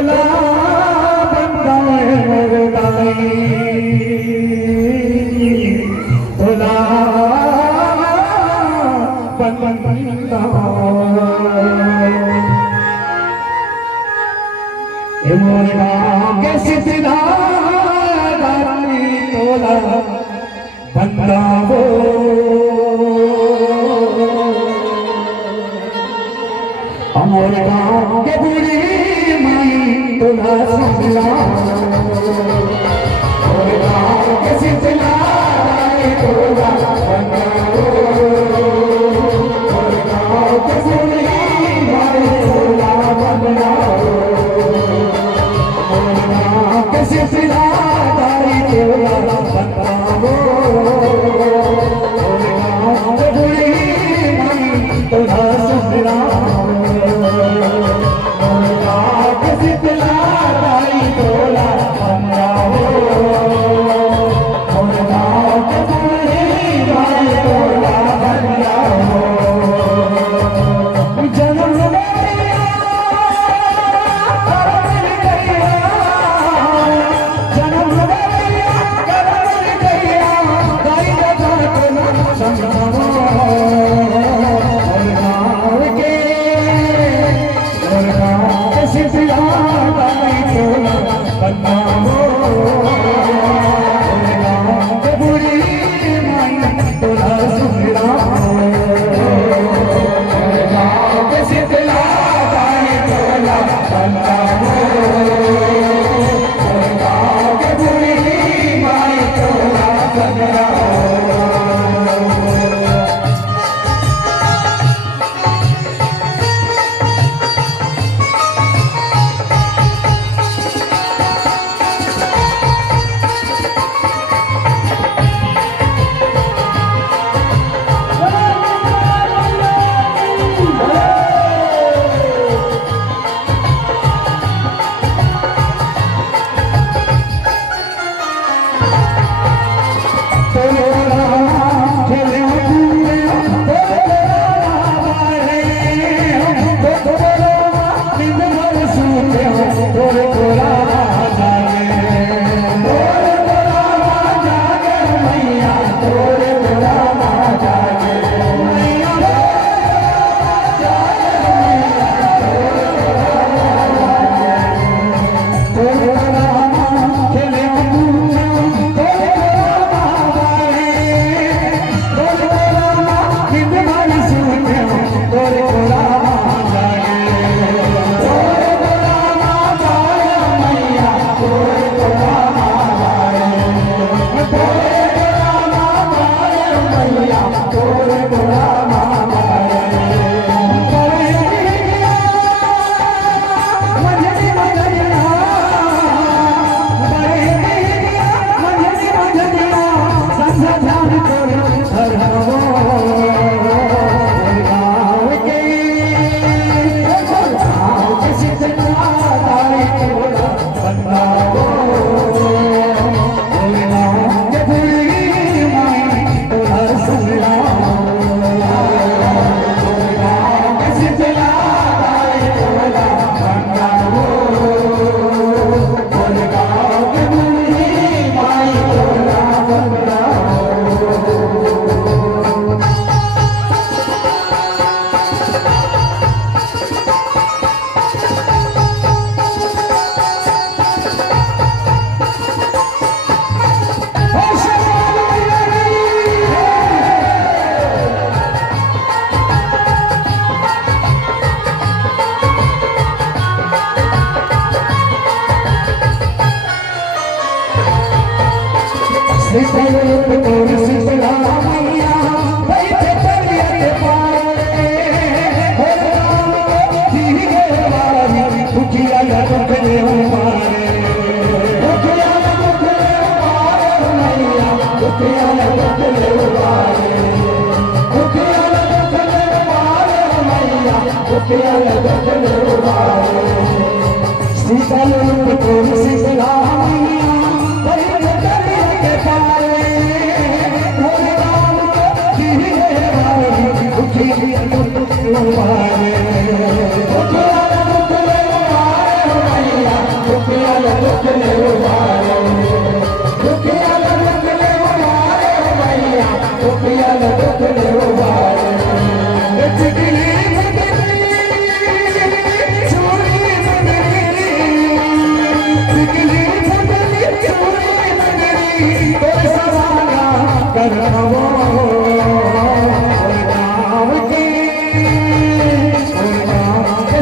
तोला बंदा मुर्दाई तोला बंदा मुर्दा के सिलसिला तोला बंदा वो हमारे गाँव के बूढ़ी माई तोला सिलसिला हमारे गाँव के सिलसिला तोला बंदा वो हमारे गाँव के बूढ़ी माई तोला बंदा वो हमारे गाँव के सिलसिला तोला बंदा वो हमारे गाँव के बूढ़ी माई तोला सिलसिला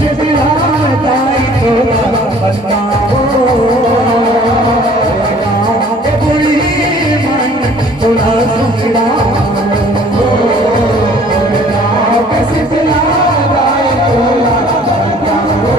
शीतला ताई तोरा बनाओ बुरी मन तोरा सुखड़ा शीतला ताई तोरा बनाओ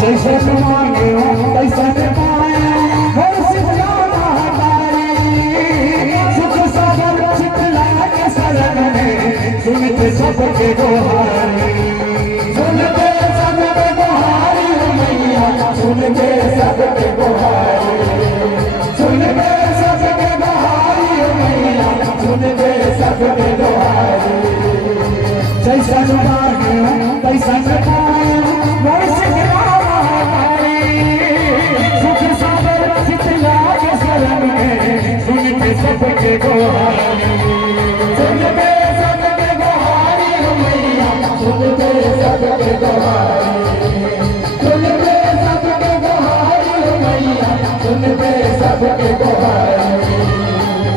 जैसे मांगे पैसा से पाया हर शीतला सुख सागर शीतला के शरण में सुनते सबके दोहारी सुनते सबके दोहारी मैया सुनते सबके दोहारी सुनते सबके दोहारी मैया सुनते सबके दोहारी जैसा मांगे पैसा से पाया हर शीतला सबके गोहारी सुनते सबके गोहारी मैया सुनते सबके गोहारी सुनते सबके गोहारी मैया सुनते सबके गोहारी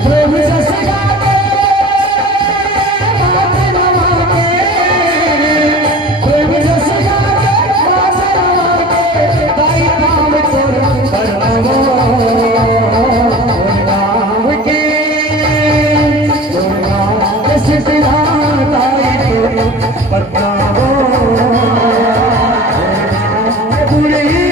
प्रभु जैसे गाते माते नमाते प्रभु जैसे गाते माते नमाते दाई काम तोरा करवाओ शीतला ताई तोरा बनाओ बुरी